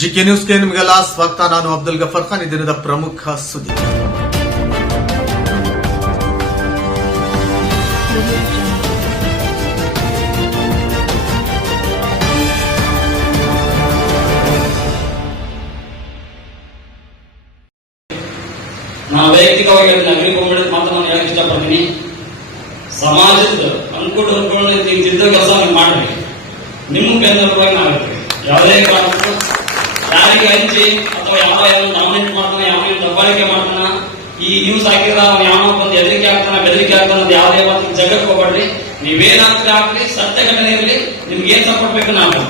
GK ನ್ಯೂಸ್ಗೆ ನಿಮಗೆಲ್ಲ ಸ್ವಾಗತ. ನಾನು ಅಬ್ದುಲ್ ಗಫರ್ ಖಾನ್. ಈ ದಿನದ ಪ್ರಮುಖ ಸುದ್ದಿ. ನಾನು ವೈಯಕ್ತಿಕವಾಗಿ ಅದನ್ನ ಅಗ್ರಿಕೊಂಡ್ಬಿಡ ಮಾತ್ರ ನಾನು ಹೇಳಕ್ ಇಷ್ಟಪಡ್ತೀನಿ. ಸಮಾಜದ ಅನ್ಕೂಟ ಅನ್ಕೊಂಡು ತಿದ್ದ ಕೆಲಸ ನೀವು ಮಾಡ್ರಿ ಬೆನ್ನೆಲುಬಾಗಿ ನಾವು ಯಾವುದೇ ಕಾರಣಕ್ಕೂ ಯಾರಿಗೆ ಹಂಚಿ ಅಥವಾ ಯಾವ ಯಾವ ನಾಮಿನೇಟ್ ಮಾಡ್ತಾನೆ ಯಾವ ದಬ್ಬಾಳಿಕೆ ಮಾಡ್ತಾನ ಈ ನ್ಯೂಸ್ ಹಾಕಿದ್ರೆ ಅವ್ನು ಯಾವ ಬಂದು ಹೆದರಿಕೆ ಆಗ್ತಾನ ಬೆದರಿಕೆ ಆಗ್ತಾನ ಅಂತ ಯಾವುದೇ ಒಂದು ಜಗಕ್ಕೆ ಹೋಗ್ಬೇಡ್ರಿ ನೀವೇನಾಗ್ತದೆ ಹಾಕ್ರಿ ಸತ್ಯ ಘಟನೆ ಇರಲಿ ನಿಮ್ಗೆ ಏನ್ ಸಪೋರ್ಟ್ ಬೇಕು ನಾವು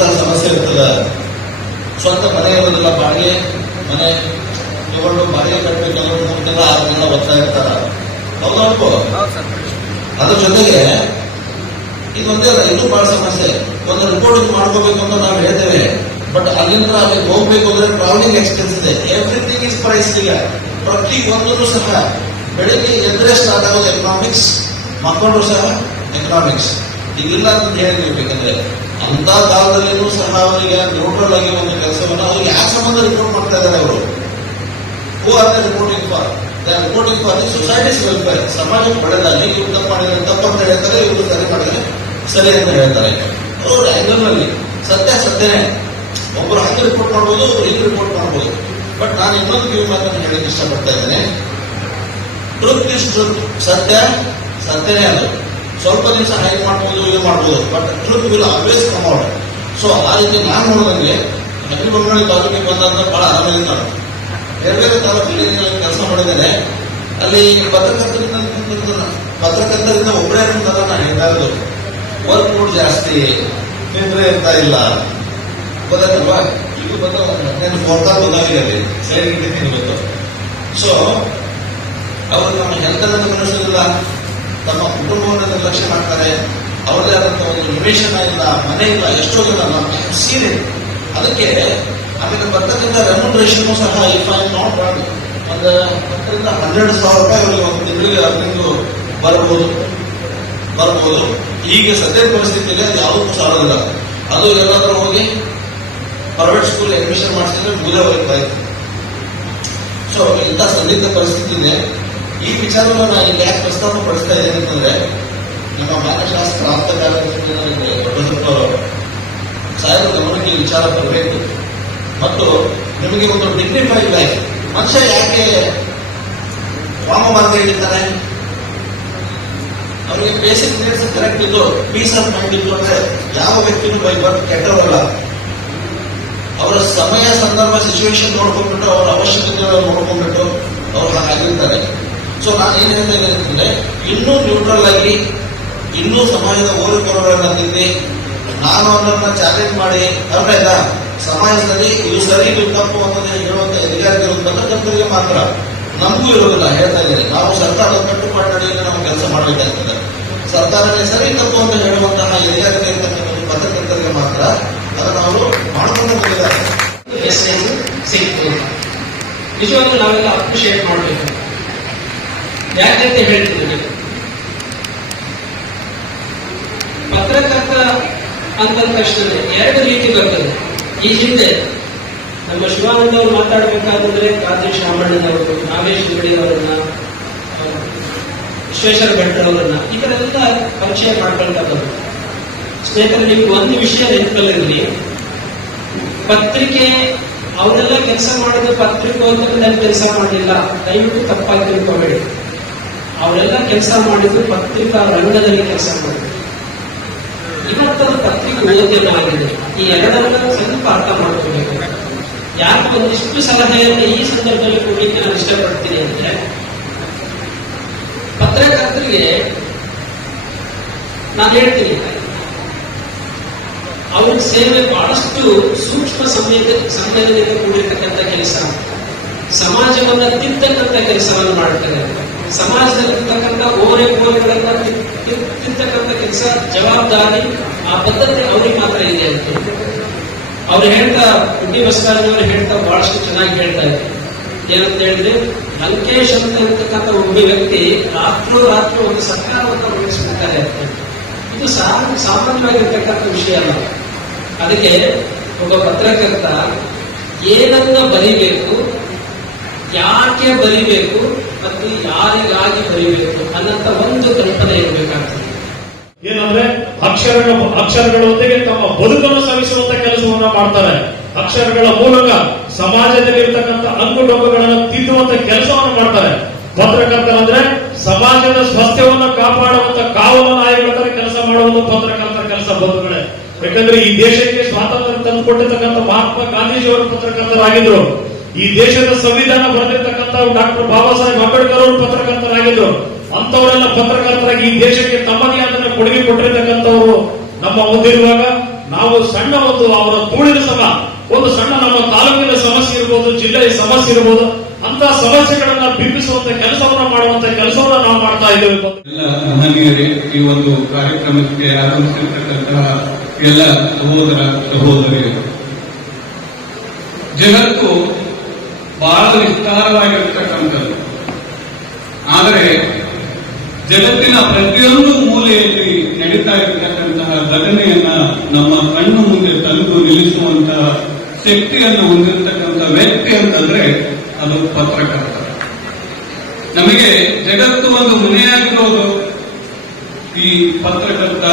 ಸಹ ಸಮಸ್ಯೆ ಇರ್ತದ. ಸ್ವಂತ ಮನೆ ಇರೋದಿಲ್ಲ ಬಾಡಿಗೆ. ಮನೆ ತಗೊಂಡು ಬಾಡಿಗೆ ಕಟ್ಟಬೇಕು ಮೂರು ಆರು ತಿಂಗಳ ಒತ್ತಾಯ ಇರ್ತಾರ. ಹೌದು ಅನ್ಕೋ ಅದ್ರ ಜೊತೆಗೆ ಇದೊಂದೇ ಅಲ್ಲ ಇದು ಬಹಳ ಸಮಸ್ಯೆ. ಒಂದು ರಿಪೋರ್ಟ್ ಮಾಡ್ಕೋಬೇಕು ಅಂತ ನಾವು ಹೇಳ್ತೇವೆ. ಬಟ್ ಅಲ್ಲಿಂದ ಅಲ್ಲಿ ಹೋಗ್ಬೇಕು ಅಂದ್ರೆ ಟ್ರಾವೆಲಿಂಗ್ ಎಕ್ಸ್ಪೆನ್ಸ್ ಇದೆ. ಎವ್ರಿಥಿಂಗ್ ಇಸ್ ಪ್ರೈಸ್ ಈಗ. ಪ್ರತಿ ಒಂದೂ ಸಹ ಬೆಳಿಗ್ಗೆ ಎದ್ರೆ ಸ್ಟಾರ್ಟ್ ಆಗೋದು ಎಕನಾಮಿಕ್ಸ್ ಮಕ್ಕಳು ಸಹ ಎಕನಾಮಿಕ್ಸ್ ಇಲ್ಲ ಅಂತ ಹೇಳಿದ್ವಿ ಬೇಕಂದ್ರೆ ಅಂತ ಕಾಲದಲ್ಲಿನೂ ಸಹ ಅವರಿಗೆ ನ್ಯೂಟ್ರಲ್ ಆಗಿ ಒಂದು ಕೆಲಸವನ್ನು ಅವ್ರಿಗೆ ಯಾವ ಸಂಬಂಧ ರಿಪೋರ್ಟ್ ಮಾಡ್ತಾ ಇದ್ದಾರೆ ಅವರು? Who are the reporting for the reporting for the societies welfare ಸಮಾಜ ಪಡೆದಲ್ಲಿ ಇವ್ರು ತಪ್ಪು ಮಾಡಿದ್ರೆ ತಪ್ಪು ಅಂತ ಹೇಳ್ತಾರೆ, ಇವರು ಸರಿ ಮಾಡಿದ್ರೆ ಸರಿ ಅಂತ ಹೇಳ್ತಾರೆ. ಅವ್ರ ಆಂಗಲ್ನಲ್ಲಿ ಸತ್ಯ ಸತ್ಯನೇ. ಒಬ್ಬರು ಹಾಗೆ ರಿಪೋರ್ಟ್ ಮಾಡ್ಬೋದು ಇಲ್ಲಿ ರಿಪೋರ್ಟ್ ಮಾಡ್ಬೋದು. ಬಟ್ ನಾನು ಇನ್ನೊಂದು ವ್ಯೂ ಮಾತನ್ನು ಹೇಳಕ್ಕೆ ಇಷ್ಟಪಡ್ತಾ ಇದ್ದೇನೆ. ಟ್ರೂತ್ ಇಸ್ ಟ್ರೂತ್ ಸತ್ಯ ಸತ್ಯನೇ ಅದು. ಸ್ವಲ್ಪ ದಿವಸ ಹೈಡ್ ಮಾಡ್ಬೋದು ಇದು ಮಾಡ್ಬೋದು. But truth will always come out so ಆ ರೀತಿ ನಾನು ನೋಡಿದಂಗೆ ಅಗ್ನಿ ಬಂಗಾಳಿ ತಾಲೂಕಿಗೆ ಬಂದಂತ ಬಹಳ ಆರಾಮಾಗಿ ನಾನು. ಬೇರೆ ಬೇರೆ ತಾಲೂಕಿನಲ್ಲಿ ಕೆಲಸ ಮಾಡಿದ್ದೇನೆ. ಅಲ್ಲಿ ಪತ್ರಕರ್ತರಿಂದ ಪತ್ರಕರ್ತರಿಂದ ಒಬ್ಬರೇ ಅಂತ ನಾನು ಹೇಳ್ತಾ ವರ್ಕ್ ಲೋಡ್ ಜಾಸ್ತಿ ನಿದ್ರೆ ಇರ್ತಾ ಇಲ್ಲ. ಗೊತ್ತಾಯ್ತಲ್ವಾ ಇದು ಬಂದ ನಾನು ಫೋರ್ಕಾಲ್ ಗೊತ್ತಾಗಿದೆ ಅಲ್ಲಿ. ಸೈಡ್ ಇಟ್ಟಿದ್ದೀನಿ ಗೊತ್ತು ಸೊ ಅವರು ನಮ್ಮ ಹೆಲ್ತ್ ಅನ್ನು ಗಮನಿಸೋದಿಲ್ಲ ತಮ್ಮ ಕುಟುಂಬವನ್ನು ನಿರ್ಲಕ್ಷ್ಯ ಮಾಡ್ತಾರೆ. ಅವರದೇ ಆದಂತಹ ಒಂದು ನಿವೇಶನ ಇಲ್ಲ, ಮನೆ ಇಲ್ಲ, ಎಷ್ಟೋ ಜನ ನಮ್ಮ ಸೀರೆ. ಅದಕ್ಕೆ ಆಮೇಲೆ ಬರ್ತಕ್ಕಂಥ ರೆಮ್ಯುನರೇಷನ್ ಸಹ ಇಫ್ ಐ ನಾಟ್ ಒಂದು ಹತ್ತರಿಂದ ಹನ್ನೆರಡು ಸಾವಿರ ರೂಪಾಯಿ ಒಂದು ತಿಂಗಳಿಗೆ ಅದರಿಂದ ಬರಬಹುದು ಬರಬಹುದು ಈಗ ಸದ್ಯದ ಪರಿಸ್ಥಿತಿಯಲ್ಲಿ ಅದು ಯಾವುದಕ್ಕೂ ಸಾಲದಿಲ್ಲ ಅದು ಎಲ್ಲಾದ್ರೂ ಹೋಗಿ ಪ್ರೈವೇಟ್ ಸ್ಕೂಲ್ ಅಡ್ಮಿಷನ್ ಮಾಡಿಸಿದ್ರೆ ಮುಗಿದ ಹೋಗ್ತಾಯಿತ್ತು ಸೊ ಇಂಥ ಸಂದಿಗ್ಧ ಪರಿಸ್ಥಿತಿ ಇದೆ ಈ ವಿಚಾರವನ್ನು ನಾನು ಇಲ್ಲಿ ಯಾಕೆ ಪ್ರಸ್ತಾಪ ಪಡಿಸ್ತಾ ಇದ್ದೇನೆ ಅಂತಂದ್ರೆ, ನಮ್ಮ ಮಾನಶಾಸ್ತ್ರ ಆಪ್ತಕಾರರು ಸಾಹೇಬರ ಗಮನಕ್ಕೆ ಈ ವಿಚಾರ ಬರಬೇಕು. ಮತ್ತು ನಿಮಗೆ ಒಂದು ಡಿಗ್ನಿಫೈಡ್ ಲೈಫ್ ಮನುಷ್ಯ ಯಾಕೆ ವಾಮ ಮಾರ್ಗ ಹಿಡಿತಾನೆ? ಅವರಿಗೆ ಬೇಸಿಕ್ ನೀಡ್ಸ್ ಕರೆಕ್ಟ್ ಇದ್ದು ಪೀಸ್ ಆಫ್ ಮೈಂಡ್ ಇದ್ದು ಅಂದ್ರೆ ಯಾವ ವ್ಯಕ್ತಿನೂ ಬೈ ಬರ್ತ್ ಕೆಟ್ಟವರಲ್ಲ. ಅವರ ಸಮಯ, ಸಂದರ್ಭ ಸಿಚುವೇಶನ್ ನೋಡ್ಕೊಂಡ್ಬಿಟ್ಟು, ಅವರ ಅವಶ್ಯಕತೆಗಳನ್ನು ನೋಡ್ಕೊಂಡ್ಬಿಟ್ಟು, ಅವರು ಹಾಗಿರ್ತಾರೆ ಸೊ ನಾನು ಏನ್ ಹೇಳ್ತಾ ಇದ್ದೇನೆ ಅಂತಂದ್ರೆ, ಇನ್ನೂ ನ್ಯೂಟ್ರಲ್ ಆಗಿ, ಇನ್ನೂ ಸಮಾಜದ ಓರಿಕೊರಗಳನ್ನು ತಿಂದಿ, ನಾನು ಅದನ್ನ ಚಾಲೆಂಜ್ ಮಾಡಿ, ಅರ್ಥ ಸಮಾಜದಲ್ಲಿ ಇದು ಸರಿ ಇದು ತಪ್ಪು ಅನ್ನೋದನ್ನ ಹೇಳುವಂತ ಅಧಿಕಾರಿಗಳು ಜನರಿಗೆ ಮಾತ್ರ. ನಮಗೂ ಇರೋದಿಲ್ಲ ಹೇಳ್ತಾ ಇದ್ದೇನೆ. ನಾವು ಸರ್ಕಾರದ ಕಟ್ಟುಪಾಡಿನಲ್ಲಿ ನಾವು ಕೆಲಸ ಮಾಡಬೇಕಾಗ್ತದೆ. ಸರ್ಕಾರನೇ ಸರಿ ತಪ್ಪು ಅಂತ ಹೇಳುವಂತಹ ಅಧಿಕಾರಿಗಳು ಇರ್ತಕ್ಕಂಥ ಪತ್ರಕರ್ತರಿಗೆ ಮಾತ್ರ. ಅದನ್ನು ಅವರು ಮಾಡ್ಕೊಂಡು ಮೆಸೇಜ್ ಸಿಗ್ತದೆ. ನಿಜವಾಗ್ಲೂ ನಾವೆಲ್ಲ ಅಪ್ರಿಷಿಯೇಟ್ ಮಾಡಬೇಕು. ಯಾಕೆ ಅಂತ ಹೇಳ್ತಿದ್ದೀನಿ ಪತ್ರಕರ್ತ ತಕ್ಷಣ ಎರಡು ರೀತಿ ಬರ್ತದೆ. ಈ ಹಿಂದೆ ನಮ್ಮ ಶಿವಾನಂದ ಅವರು ಮಾತಾಡಬೇಕಾದ್ರೆ ಕಾರ್ತಿಕ್ ಶಾಮಣ್ಣನವರು ನಾಗೇಶ್ ಗುಡಿ ಅವರನ್ನ ವಿಶ್ವೇಶ್ವರ ಭಟ್ರವರನ್ನ ಇದರೆಲ್ಲ ಪರಿಚಯ ಮಾಡ್ಕೊಳ್ತಾ ಬಂದ್ರು. ಸ್ನೇಹಿತರೆ ನಿಮ್ಗೆ ಒಂದು ವಿಷಯ ನೆನಪಲ್ಲಿರಲಿ ಪತ್ರಿಕೆ ಅವರೆಲ್ಲ ಕೆಲಸ ಮಾಡಿದ ಪತ್ರಿಕೋದ್ಯಮದಲ್ಲಿ ಕೆಲಸ ಮಾಡಲಿಲ್ಲ. ದಯವಿಟ್ಟು ತಪ್ಪಾಗಿ ತಿಳ್ಕೊಬೇಡಿ. ಅವರೆಲ್ಲ ಕೆಲಸ ಮಾಡಿದ್ರು, ಪತ್ರಿಕಾ ರಂಗದಲ್ಲಿ ಕೆಲಸ ಮಾಡಿದ್ರು. ಇವತ್ತು ಪತ್ರಿಕೆ ಆಗಿದೆ ಈ ಎರಡನ್ನ ಸ್ವಲ್ಪ ಅರ್ಥ ಮಾಡ್ಕೋಬೇಕು. ಯಾಕೆ ಒಂದಿಷ್ಟು ಸಲಹೆಯನ್ನು ಈ ಸಂದರ್ಭದಲ್ಲಿ ಕೊಡಲಿಕ್ಕೆ ನಾನು ಇಷ್ಟಪಡ್ತೀನಿ ಅಂದ್ರೆ, ಪತ್ರಕರ್ತರಿಗೆ ನಾನು ಹೇಳ್ತೀನಿ. ಅವ್ರ ಸೇವೆ ಬಹಳಷ್ಟು ಸೂಕ್ಷ್ಮ ಸಂವೇದ ಸಂವೇದನೆಯಿಂದ ಕೂಡಿರ್ತಕ್ಕಂಥ ಕೆಲಸ. ಸಮಾಜವನ್ನ ತಿದ್ದಕ್ಕಂತ ಕೆಲಸವನ್ನು ಮಾಡ್ತಾರೆ ಸಮಾಜದಲ್ಲಿರ್ತಕ್ಕಂಥ ಓರೆ ಕೋರೆಗಳನ್ನ ತಿಂತಕ್ಕಂಥ ಕೆಲಸ, ಜವಾಬ್ದಾರಿ, ಆ ಪದ್ಧತಿ ಅವ್ರಿಗೆ ಮಾತ್ರ ಇದೆ ಅಂತ ಅವ್ರು ಹೇಳ್ತಾ ಹುಟ್ಟಿ ಬಸವರಾಜವರು ಹೇಳ್ತಾ ಬಹಳಷ್ಟು ಚೆನ್ನಾಗಿ ಹೇಳ್ತಾ ಇದ್ದಾರೆ ಏನಂತ ಹೇಳಿದ್ರೆ, ಲಂಕೇಶ್ ಅಂತ ಇರ್ತಕ್ಕಂಥ ಒಬ್ಬ ವ್ಯಕ್ತಿ ರಾತ್ರೋ ರಾತ್ರಿ ಒಂದು ಸರ್ಕಾರವನ್ನ ಉಳಿಸ್ಬಿಡ್ತಾರೆ ಅಂತ ಇದು ಸಾಮಾನ್ಯವಾಗಿರ್ತಕ್ಕಂಥ ವಿಷಯ ಅಲ್ಲ. ಅದಕ್ಕೆ ಒಬ್ಬ ಪತ್ರಕರ್ತ ಏನನ್ನ ಬರಿಬೇಕು ಯಾಕೆ ಬರಿಬೇಕು ಮತ್ತು ಯಾರಿಗಾಗಿ ಬರಿಬೇಕು ಅನ್ನಂತ ಒಂದು ಕಲ್ಪನೆ ಇರಬೇಕಾಗ್ತದೆ. ಏನಂದ್ರೆ ಅಕ್ಷರಗಳ ಅಕ್ಷರಗಳೊಂದಿಗೆ ತಮ್ಮ ಬದುಕನ್ನು ಸವಿಸುವಂತ ಕೆಲಸವನ್ನ ಮಾಡ್ತಾರೆ. ಅಕ್ಷರಗಳ ಮೂಲಕ ಸಮಾಜದಲ್ಲಿರ್ತಕ್ಕಂಥ ಅಂಗುಡೊಂಬುಗಳನ್ನು ತಿದ್ದುವಂತ ಕೆಲಸವನ್ನು ಮಾಡ್ತಾರೆ. ಪತ್ರಕರ್ತರಂದ್ರೆ ಸಮಾಜದ ಸ್ವಾಸ್ಥ್ಯವನ್ನ ಕಾಪಾಡುವಂತ ಕಾವಲು ನಾಯಕರ ಕೆಲಸ ಮಾಡುವುದು ಪತ್ರಕರ್ತರ ಕೆಲಸ, ಬಂಧುಗಳೇ. ಯಾಕಂದ್ರೆ ಈ ದೇಶಕ್ಕೆ ಸ್ವಾತಂತ್ರ್ಯ ತಂದುಕೊಟ್ಟಿರ್ತಕ್ಕಂಥ ಮಹಾತ್ಮ ಗಾಂಧೀಜಿಯವರು ಪತ್ರಕರ್ತರಾಗಿದ್ರು. ಈ ದೇಶದ ಸಂವಿಧಾನ ಬರೆದಿರ್ತಕ್ಕಂಥ ಡಾಕ್ಟರ್ ಬಾಬಾ ಸಾಹೇಬ್ ಅಂಬೇಡ್ಕರ್ ಅವರು ಪತ್ರಕರ್ತರಾಗಿದ್ರು ಅಂತವರೆಲ್ಲ ಪತ್ರಕರ್ತರಾಗಿ ಈ ದೇಶಕ್ಕೆ ತಮ್ಮದೇ ಆದ ಕೊಡುಗೆ ಕೊಟ್ಟಿರ್ತಕ್ಕಂಥವ್ರು ನಮ್ಮ ಮುಂದಿರುವಾಗ, ನಾವು ಸಣ್ಣ ಒಂದು ಅವರ ತೂಳಿನ ಸಮ, ಒಂದು ಸಣ್ಣ ನಮ್ಮ ತಾಲೂಕಿನ ಸಮಸ್ಯೆ ಇರ್ಬೋದು, ಜಿಲ್ಲೆಯ ಸಮಸ್ಯೆ ಇರ್ಬೋದು ಅಂತ ಸಮಸ್ಯೆಗಳನ್ನ ಬಿಂಬಿಸುವಂತ ಕೆಲಸವನ್ನ ಮಾಡುವಂತ ಕೆಲಸವನ್ನ ನಾವು ಮಾಡ್ತಾ ಇದ್ದೇವೆ ಈ ಒಂದು ಕಾರ್ಯಕ್ರಮಕ್ಕೆ ಆಗಮಿಸಿರ್ತಕ್ಕಂತಹ ಎಲ್ಲ ಸಹೋದರ ಸಹೋದರಿಯರು. ಜಗತ್ತು ಬಹಳ ವಿಸ್ತಾರವಾಗಿರ್ತಕ್ಕಂಥದ್ದು. ಆದರೆ ಜಗತ್ತಿನ ಪ್ರತಿಯೊಂದು ಮೂಲೆಯಲ್ಲಿ ನಡೀತಾ ಇರತಕ್ಕಂತಹ ಘಟನೆಯನ್ನ ನಮ್ಮ ಕಣ್ಣು ಮುಂದೆ ತಂದು ನಿಲ್ಲಿಸುವಂತಹ ಶಕ್ತಿಯನ್ನು ಹೊಂದಿರತಕ್ಕಂಥ ವ್ಯಕ್ತಿ ಅಂತಂದ್ರೆ ಅದು ಪತ್ರಕರ್ತ. ನಮಗೆ ಜಗತ್ತು ಒಂದು ಮನೆಯಾಗಿರೋದು ಈ ಪತ್ರಕರ್ತ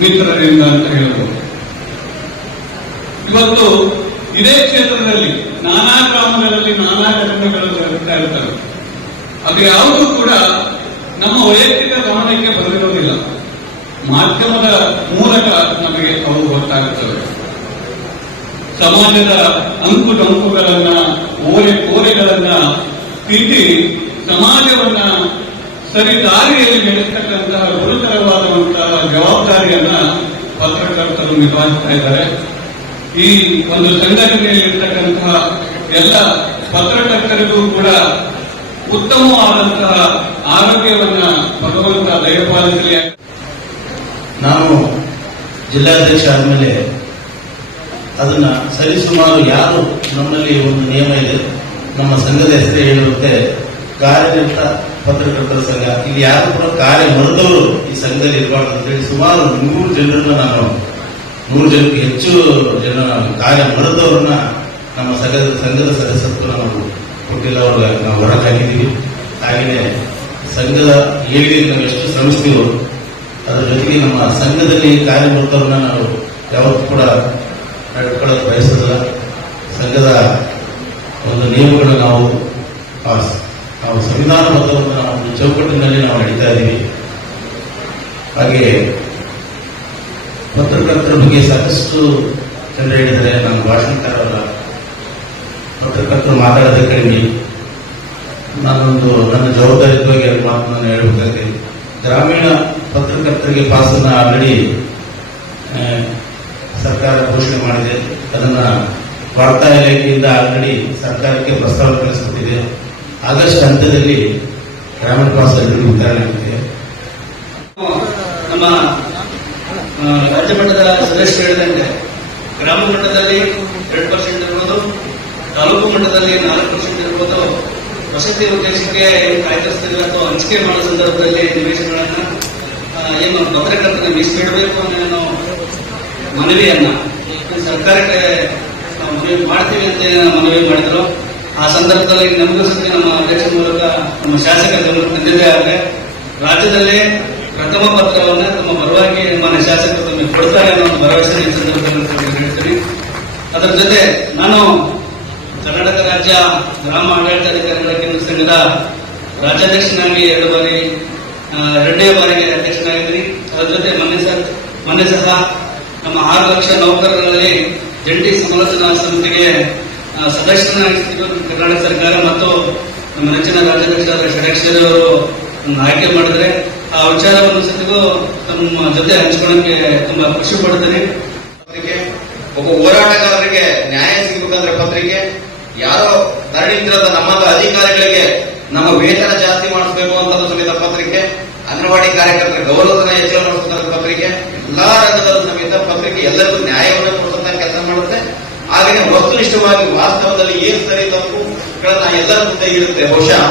ಮಿತ್ರರಿಂದ ಅಂತ ಹೇಳ್ಬೋದು. ಇವತ್ತು ಇದೇ ಕ್ಷೇತ್ರದಲ್ಲಿ ನಾನಾ ಗ್ರಾಮಗಳಲ್ಲಿ, ನಾನಾ ಘಟನೆಗಳು ಜరుగుತ್ತಾ ಇರ್ತವೆ ಅದು ಯಾವುದೂ ಕೂಡ ನಮ್ಮ ವೈಯಕ್ತಿಕ ಗಮನಕ್ಕೆ ಬಂದಿರೋದಿಲ್ಲ. ಮಾಧ್ಯಮದ ಮೂಲಕ ನಮಗೆ ಅವು ಗೊತ್ತಾಗುತ್ತವೆ ಸಮಾಜದ ಅಂಕು ಡೊಂಕುಗಳನ್ನ ಓರೆ ಕೋರೆಗಳನ್ನ ತಿದ್ದಿ ಸಮಾಜವನ್ನ ಸರಿ ದಾರಿಯಲ್ಲಿ ನಡೆಸ್ತಕ್ಕಂತಹ ಗುರುತರವಾದಂತಹ ಜವಾಬ್ದಾರಿಯನ್ನ ಪತ್ರಕರ್ತರು ನಿಭಾಯಿಸ್ತಾ ಇದ್ದಾರೆ. ಈ ಒಂದು ಸಂಘಟನೆಯಲ್ಲಿರ್ತಕ್ಕಂತಹ ಎಲ್ಲ ಪತ್ರಕರ್ತರಿಗೂ ಕೂಡ ಉತ್ತಮವಾದಂತಹ ಆರೋಗ್ಯವನ್ನ ಭಗವಂತ ದಯಪಾಲಿಸಲಿ. ನಾವು ಜಿಲ್ಲಾಧ್ಯಕ್ಷ ಆದ್ಮೇಲೆ ಅದನ್ನ ಸರಿಸುಮಾರು ಯಾರು ನಮ್ಮಲ್ಲಿ ಒಂದು ನಿಯಮ ಇದೆ, ನಮ್ಮ ಸಂಘದ ಹೆಸರು ಹೇಳುವಂತೆ ಕಾರ್ಯನಿರತ ಪತ್ರಕರ್ತರ ಸಂಘ. ಇಲ್ಲಿ ಯಾರು ಕೂಡ ಕಾರ್ಯ ಮರೆದವರು ಈ ಸಂಘದಲ್ಲಿ ಇರಬಾರ್ದು ಅಂತ ಹೇಳಿ ಸುಮಾರು ನೂರು ಜನರನ್ನ ನಾನು ನೂರು ಜನಕ್ಕೆ ಹೆಚ್ಚು ಜನ ಕಾರ್ಯ ಮರೆದವ್ರನ್ನ ನಮ್ಮ ಸಂಘದ ಸಂಘದ ಸದಸ್ಯತ್ವ ನಾವು ಕೊಟ್ಟಿಲ್ಲ, ಅವ್ರ ನಾವು ಹೊರಗಾಗಿದ್ದೀವಿ ಹಾಗೆಯೇ ಸಂಘದ ಏಳಿಗೆ ನಾವು ಎಷ್ಟು ಶ್ರಮಿಸ್ತೀವೋ, ಅದರ ಜೊತೆಗೆ ನಮ್ಮ ಸಂಘದಲ್ಲಿ ಕಾರ್ಯಮರ್ತವ್ರನ್ನ ನಾವು ಯಾವತ್ತೂ ಕೂಡ ನಡ್ಕೊಳ್ಳೋದು ಬಯಸೋದಿಲ್ಲ. ಸಂಘದ ಒಂದು ನಿಯಮಗಳನ್ನು ನಾವು ನಾವು ನಾವು ಸಂವಿಧಾನಬದ್ಧವನ್ನು ನಾವು ಚೌಕಟ್ಟಿನಲ್ಲಿ ನಾವು ನಡೀತಾ ಇದ್ದೀವಿ. ಹಾಗೆ ಪತ್ರಕರ್ತರ ಬಗ್ಗೆ ಸಾಕಷ್ಟು ಜನರು ಹೇಳಿದರೆ ನಾನು ಭಾಷಣಕಾರಲ್ಲ ಪತ್ರಕರ್ತರು ಮಾತಾಡೋದೇ ಕಡಿಮೆ. ನಾನೊಂದು ನನ್ನ ಜವಾಬ್ದಾರಿತ್ವವಾಗಿ ಎರಡು ಮಾತು ನಾನು ಹೇಳಬೇಕಾದ್ರೆ ಗ್ರಾಮೀಣ ಪತ್ರಕರ್ತರಿಗೆ ಪಾಸನ್ನು ಆಲ್ರೆಡಿ ಸರ್ಕಾರ ಘೋಷಣೆ ಮಾಡಿದೆ. ಅದನ್ನು ವಾರ್ತಾ ಇಲಾಖೆಯಿಂದ ಆಲ್ರೆಡಿ ಸರ್ಕಾರಕ್ಕೆ ಪ್ರಸ್ತಾವ ಕಳಿಸುತ್ತಿದೆ ಆಗಸ್ಟ್ ಹಂತದಲ್ಲಿ ಗ್ರಾಮೀಣ ಪಾಸ್ ವಿತರಣೆ ಆಗಿದೆ ನಮ್ಮ ರಾಜ್ಯ ಮಟ್ಟದ ಸದಸ್ಯರು ಹೇಳಿದಂತೆ, ಗ್ರಾಮ ಮಟ್ಟದಲ್ಲಿ ಎರಡು ಪರ್ಸೆಂಟ್ ಇರ್ಬೋದು, ತಾಲೂಕು ಮಟ್ಟದಲ್ಲಿ ನಾಲ್ಕು ಪರ್ಸೆಂಟ್ ಇರ್ಬೋದು. ವಸತಿ ಉದ್ದೇಶಕ್ಕೆ ಏನು ಕಾಯ್ದಿರಿಸ್ತಿದ್ರೆ ಅಥವಾ ಹಂಚಿಕೆ ಮಾಡೋ ಸಂದರ್ಭದಲ್ಲಿ ನಿವೇಶನಗಳನ್ನು ಏನು ಪತ್ರಕರ್ತರಿಗೆ ಮೀಸಲಿಡಬೇಕು ಅನ್ನೋ ಮನವಿಯನ್ನು ಸರ್ಕಾರಕ್ಕೆ ನಾವು ಮನವಿ ಮಾಡ್ತೀವಿ ಅಂತ ಮನವಿ ಮಾಡಿದ್ರು. ಆ ಸಂದರ್ಭದಲ್ಲಿ ನಮಗೂ ಸತ್ಯ ನಮ್ಮ ಅಧ್ಯಕ್ಷ ಮೂಲಕ ನಮ್ಮ ಶಾಸಕರ ಗಮನಕ್ಕೆ ತಂದಿದ್ದೇ ಆದರೆ ರಾಜ್ಯದಲ್ಲಿ ಪ್ರಥಮ ಪತ್ರವನ್ನ ಪರವಾಗಿ ಮಾನ್ಯ ಶಾಸಕರು ತಮಗೆ ಕೊಡ್ತಾರೆ ಅನ್ನೋ ಒಂದು ಭರವಸೆ ಈ ಸಂದರ್ಭದಲ್ಲಿ ಹೇಳ್ತೀನಿ. ಅದರ ಜೊತೆ ನಾನು ಕರ್ನಾಟಕ ರಾಜ್ಯ ಗ್ರಾಮ ಆಡಳಿತಾಧಿಕಾರಿಗಳ ಕೇಂದ್ರ ಸಂಘದ ರಾಜ್ಯಾಧ್ಯಕ್ಷನಾಗಿ ಎರಡು ಬಾರಿ ಎರಡನೇ ಬಾರಿಗೆ ಅಧ್ಯಕ್ಷನಾಗಿದ್ದೀನಿ. ಅದರ ಜೊತೆ ಮೊನ್ನೆ ಸಹ ಮೊನ್ನೆ ಸಹ ನಮ್ಮ ಆರು ಲಕ್ಷ ನೌಕರರಲ್ಲಿ ಜಂಟಿ ಸಮಾಲೋಚನಾ ಸಮಿತಿಗೆ ಆ, ಸದಸ್ಯನಾಗಿದ್ದು ಕರ್ನಾಟಕ ಸರ್ಕಾರ ಮತ್ತು ನಮ್ಮ ನೆಚ್ಚಿನ ರಾಜ್ಯಾಧ್ಯಕ್ಷರಾದ ಷಡಕ್ಷರಿ ಅವರು ಆಯ್ಕೆ ಮಾಡಿದ್ರೆ ಆ ವಿಚಾರವನ್ನು ಸತಿಗೂ ತಮ್ಮ ಜೊತೆ ಹಂಚ್ಕೊಳ್ಳೋಕೆ ತುಂಬಾ ಖುಷಿ ಪಡ್ತೀನಿ ಪತ್ರಿಕೆ, ಒಬ್ಬ ಹೋರಾಟಗಾರರಿಗೆ ನ್ಯಾಯ ಸಿಗಬೇಕಾದ್ರೆ ಪತ್ರಿಕೆ, ಯಾರೋ ಧರಣಿಂದ್ರದ ನಮ್ಮಂತ ಅಧಿಕಾರಿಗಳಿಗೆ ನಮ್ಮ ವೇತನ ಜಾಸ್ತಿ ಮಾಡಿಸ್ಬೇಕು ಅಂತ ಸಮೇತ ಪತ್ರಿಕೆ, ಅಂಗನವಾಡಿ ಕಾರ್ಯಕರ್ತರ ಗೌರವಧನ ಹೆಚ್ಚಳ ಪತ್ರಿಕೆ, ಎಲ್ಲಾ ರಂಗದಲ್ಲೂ ಸಮೇತ ಪತ್ರಿಕೆ ಎಲ್ಲರಿಗೂ ನ್ಯಾಯವನ್ನು ಕೊಡಿಸುವಂತ ಕೆಲಸ ಮಾಡುತ್ತೆ. ಹಾಗೆಯೇ ವಸ್ತುನಿಷ್ಠವಾಗಿ ವಾಸ್ತವದಲ್ಲಿ ಏನು ಸರಿ ತಪ್ಪು ಎಲ್ಲರ ಮುಂದೆ ಇರುತ್ತೆ. ಬಹುಶಃ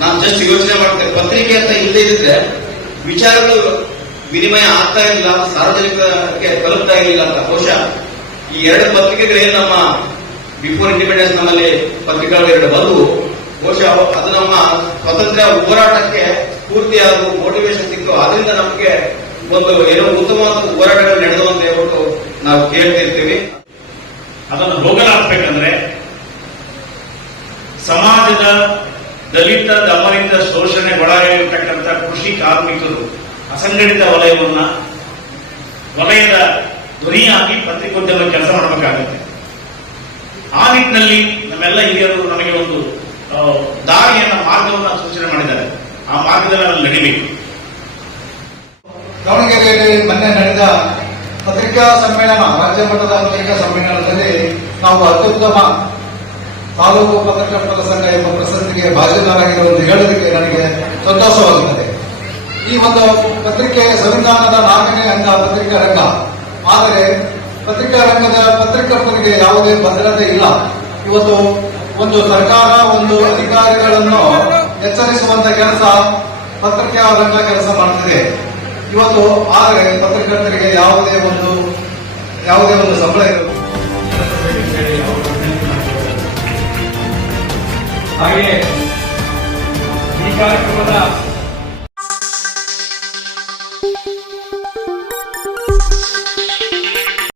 ನಾನು ಜಸ್ಟ್ ಯೋಚನೆ ಮಾಡ್ತೇನೆ. ಪತ್ರಿಕೆ ಅಂತ ಇಲ್ಲದೆ ಇದ್ರೆ ವಿಚಾರಗಳು ವಿನಿಮಯ ಆಗ್ತಾ ಇಲ್ಲ ಸಾರ್ವಜನಿಕರಿಗೆ ತಲುಪ್ತಾ ಇಲ್ಲ ಅಂತ ಬಹುಶಃ ಈ ಎರಡು ಪತ್ರಿಕೆಗಳೇನು ನಮ್ಮ ಬಿಫೋರ್ ಇಂಡಿಪೆಂಡೆನ್ಸ್ ನಮ್ಮಲ್ಲಿ ಪತ್ರಿಕೆಗಳು ಎರಡು ಬಂದವು. ಬಹುಶಃ ಅದು ನಮ್ಮ ಸ್ವತಂತ್ರ ಹೋರಾಟಕ್ಕೆ ಸ್ಫೂರ್ತಿಯಾದ ಮೋಟಿವೇಶನ್ ಸಿಕ್ತು. ಅದರಿಂದ ನಮಗೆ ಒಂದು ಏನೋ ಉತ್ತಮವಾದ ಹೋರಾಟಗಳು ನಡೆದವು ಅಂತ ಹೇಳ್ಬಿಟ್ಟು ನಾವು ಕೇಳ್ತಿರ್ತೀವಿ ಅದನ್ನು ಹೋಗಲಾಗ್ಬೇಕಂದ್ರೆ ಸಮಾಜದ ದಲಿತ ದಮನಿತ ಒಳಗಾಗಿರ್ತಕ್ಕಂಥ ಕೃಷಿ ಕಾರ್ಮಿಕರು ಅಸಂಘಟಿತ ವಲಯವನ್ನ, ವಲಯದ ಧ್ವನಿಯಾಗಿ ಪತ್ರಿಕೋದ್ಯಮ ಕೆಲಸ ಮಾಡಬೇಕಾಗುತ್ತೆ. ಆ ನಿಟ್ಟಿನಲ್ಲಿ ನಮ್ಮೆಲ್ಲ ಹಿರಿಯರು ನಮಗೆ ಒಂದು ದಾರಿಯನ್ನ, ಮಾರ್ಗವನ್ನ ಸೂಚನೆ ಮಾಡಿದ್ದಾರೆ. ಆ ಮಾರ್ಗದಲ್ಲಿ ನಾವು ನಡಿಬೇಕು. ದಾವಣಗೆರೆಯಲ್ಲಿ ಮೊನ್ನೆ ನಡೆದ ಪತ್ರಿಕಾ ಸಮ್ಮೇಳನ, ರಾಜ್ಯ ಮಟ್ಟದ ಪತ್ರಿಕಾ ಸಮ್ಮೇಳನದಲ್ಲಿ ನಾವು ಅತ್ಯುತ್ತಮ ತಾಲೂಕು ಪತ್ರಕರ್ತರ ಸಂಘ ಎಂಬ ಪ್ರಶಸ್ತಿಗೆ ಭಾಜನರಾಗಿರುವ ಒಂದು ಹೇಳೋದಕ್ಕೆ ನನಗೆ ಸಂತೋಷವಾಗುತ್ತದೆ. ಈ ಒಂದು ಪತ್ರಿಕೆ ಸಂವಿಧಾನದ ನಾಲ್ಕನೇ ಅಂಗ, ಪತ್ರಿಕಾ ರಂಗ. ಆದರೆ, ಪತ್ರಿಕಾ ರಂಗದ ಪತ್ರಕರ್ತರಿಗೆ ಯಾವುದೇ ಭದ್ರತೆ ಇಲ್ಲ. ಇವತ್ತು ಒಂದು ಸರ್ಕಾರ, ಒಂದು ಅಧಿಕಾರಿಗಳನ್ನು ಎಚ್ಚರಿಸುವಂತ ಕೆಲಸ ಪತ್ರಿಕಾ ರಂಗ ಕೆಲಸ ಮಾಡುತ್ತಿದೆ ಇವತ್ತು ಆದರೆ ಪತ್ರಕರ್ತರಿಗೆ ಯಾವುದೇ ಒಂದು ಯಾವುದೇ ಒಂದು ಸಂಬಳ ಇರಲ್ಲ ಹಾಗೆ ಈ ಕಾರ್ಯಕ್ರಮದ